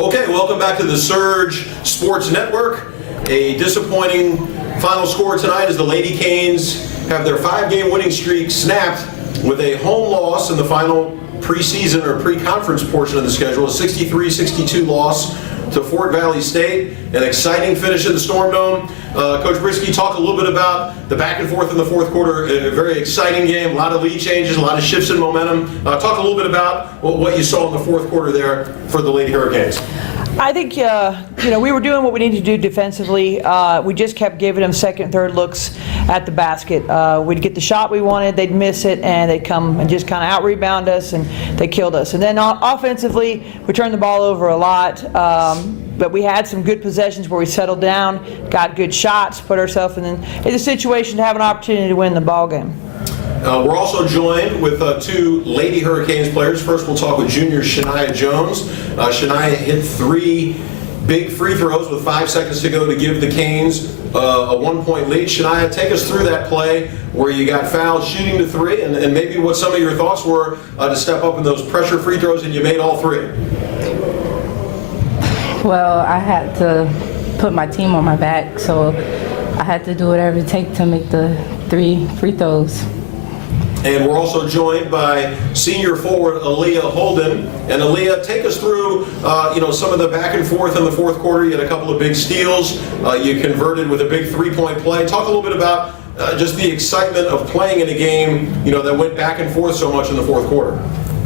Okay, welcome back to the Surge Sports Network. A disappointing final score tonight as the Lady Canes have their 5-game winning streak snapped with a home loss in the final preseason or pre-conference portion of the schedule, a 63-62 loss to Fort Valley State. An exciting finish in the Storm Dome. Coach Britsky, talk a little bit about the back and forth in the fourth quarter. A very exciting game, a lot of lead changes, a lot of shifts in momentum. Talk a little bit about what you saw in the fourth quarter there for the Lady Hurricanes. I think, we were doing what we needed to do defensively. We just kept giving them second and third looks at the basket. We'd get the shot we wanted, they'd miss it, and they'd come and just kind of out-rebound us, and they killed us. And then offensively, we turned the ball over a lot, but we had some good possessions where we settled down, got good shots, put ourselves in a situation to have an opportunity to win the ball game. We're also joined with two Lady Hurricanes players. First, we'll talk with junior Shania Jones. Shania hit 3 big free throws with 5 seconds to go to give the Canes a 1-point lead. Shania, take us through that play where you got fouled shooting to 3, and maybe what some of your thoughts were to step up in those pressure free throws, and you made all 3. Well, I had to put my team on my back, so I had to do whatever it takes to make the 3 free throws. And we're also joined by senior forward Aaliyah Holden. And Aaliyah, take us through, some of the back and forth in the fourth quarter. You had a couple of big steals. You converted with a big 3-point play. Talk a little bit about just the excitement of playing in a game, that went back and forth so much in the fourth quarter.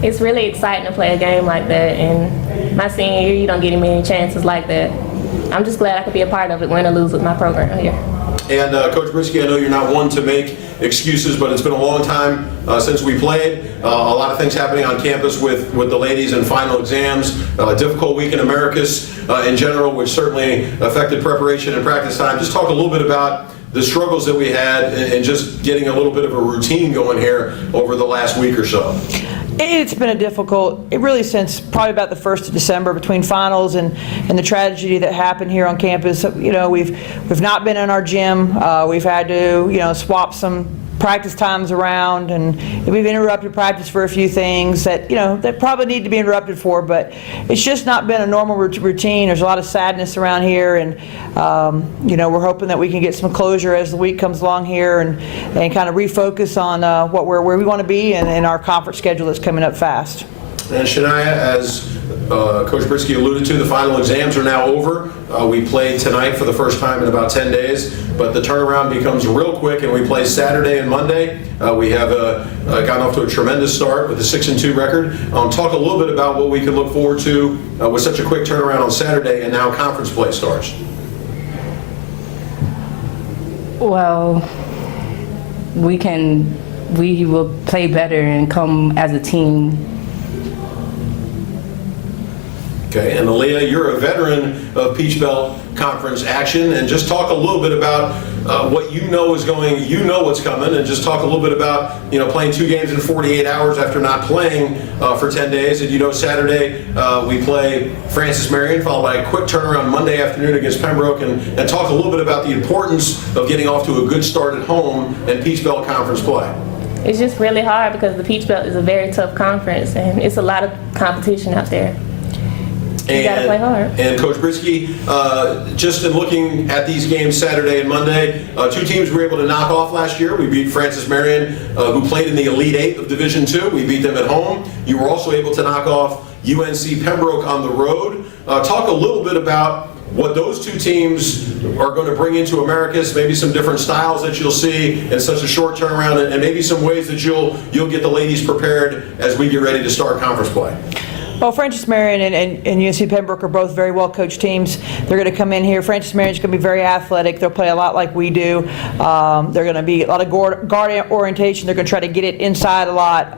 It's really exciting to play a game like that. And my senior year, you don't get many chances like that. I'm just glad I could be a part of it, win or lose with my program here. And Coach Britsky, I know you're not one to make excuses, but it's been a long time since we played. A lot of things happening on campus with the ladies and final exams. A difficult week in Americus in general, which certainly affected preparation and practice time. Just talk a little bit about the struggles that we had and just getting a little bit of a routine going here over the last week or so. It's been really since probably about the 1st of December between finals and the tragedy that happened here on campus. We've not been in our gym. We've had to, swap some practice times around, and we've interrupted practice for a few things that that probably need to be interrupted for, but it's just not been a normal routine. There's a lot of sadness around here, and we're hoping that we can get some closure as the week comes along here and kind of refocus on where we want to be and our conference schedule that's coming up fast. And Shania, as Coach Britsky alluded to, the final exams are now over. We play tonight for the first time in about 10 days, but the turnaround becomes real quick, and we play Saturday and Monday. We have gotten off to a tremendous start with a 6-2 record. Talk a little bit about what we can look forward to with such a quick turnaround on Saturday, and now conference play starts. Well, we will play better and come as a team. Okay, and Aaliyah, you're a veteran of Peach Belt Conference action, and just talk a little bit about what what's coming, and just talk a little bit about, playing 2 games in 48 hours after not playing for 10 days. And Saturday we play Francis Marion, followed by a quick turnaround Monday afternoon against Pembroke, and talk a little bit about the importance of getting off to a good start at home in Peach Belt Conference play. It's just really hard because the Peach Belt is a very tough conference, and it's a lot of competition out there. You got to play hard. And Coach Britsky, just in looking at these games Saturday and Monday, 2 teams we were able to knock off last year. We beat Francis Marion, who played in the Elite 8 of Division II. We beat them at home. You were also able to knock off UNC Pembroke on the road. Talk a little bit about what those 2 teams are going to bring into Americus, maybe some different styles that you'll see in such a short turnaround, and maybe some ways that you'll get the ladies prepared as we get ready to start conference play. Well, Francis Marion and UNC Pembroke are both very well-coached teams. They're going to come in here. Francis Marion's going to be very athletic. They'll play a lot like we do. They're going to be a lot of guard orientation. They're going to try to get it inside a lot.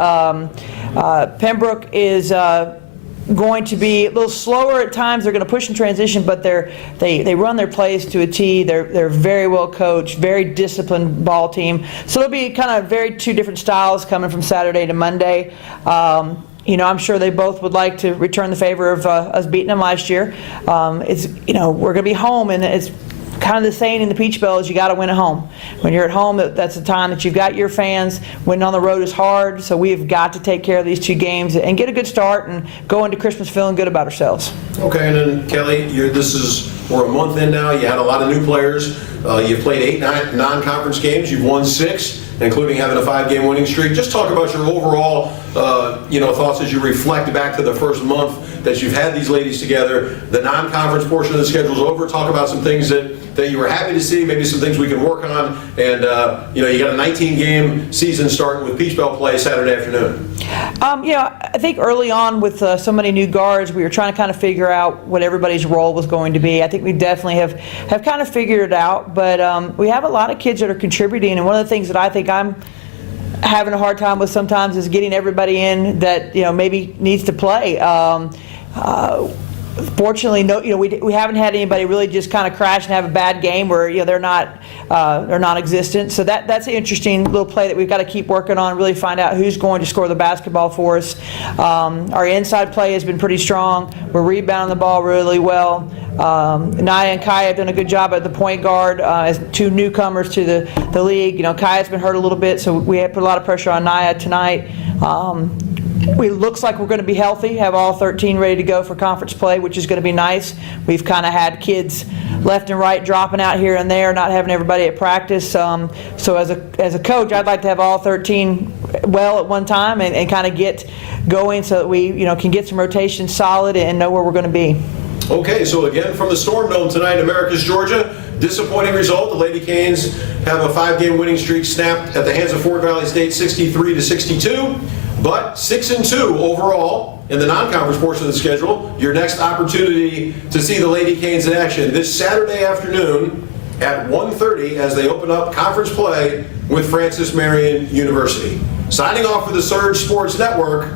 Pembroke is going to be a little slower at times. They're going to push in transition, but they run their plays to a T. They're very well coached, very disciplined ball team. So it'll be kind of 2 different styles coming from Saturday to Monday. I'm sure they both would like to return the favor of us beating them last year. We're going to be home, and it's kind of the saying in the Peach Belt is you got to win at home. When you're at home, that's the time that you've got your fans. Winning on the road is hard, so we've got to take care of these 2 games and get a good start and go into Christmas feeling good about ourselves. Okay, and then Kelly, we're a month in now. You had a lot of new players. You've played 8 non-conference games. You've won 6, including having a 5-game winning streak. Just talk about your overall, thoughts as you reflect back to the first month that you've had these ladies together. The non-conference portion of the schedule is over. Talk about some things that you were happy to see, maybe some things we can work on. And, you got a 19-game season starting with Peach Belt play Saturday afternoon. I think early on with so many new guards, we were trying to kind of figure out what everybody's role was going to be. I think we definitely have kind of figured it out, but we have a lot of kids that are contributing, and one of the things that I think I'm having a hard time with sometimes is getting everybody in that maybe needs to play. Fortunately, we haven't had anybody really just kind of crash and have a bad game where they're non-existent. So that's an interesting little play that we've got to keep working on. Really find out who's going to score the basketball for us. Our inside play has been pretty strong. We're rebounding the ball really well. Naya and Kaya have done a good job at the point guard as 2 newcomers to the league. Kaya's been hurt a little bit, so we have put a lot of pressure on Naya tonight. It looks like we're going to be healthy, have all 13 ready to go for conference play, which is going to be nice. We've kind of had kids left and right dropping out here and there, not having everybody at practice. So as a coach, I'd like to have all 13 well at one time and kind of get going so that we can get some rotation solid and know where we're going to be. Okay, so again from the Storm Dome tonight in Americus, Georgia. Disappointing result. The Lady Canes have a 5-game winning streak snapped at the hands of Fort Valley State, 63-62. But 6-2 overall in the non-conference portion of the schedule. Your next opportunity to see the Lady Canes in action this Saturday afternoon at 1:30 as they open up conference play with Francis Marion University. Signing off for the Surge Sports Network,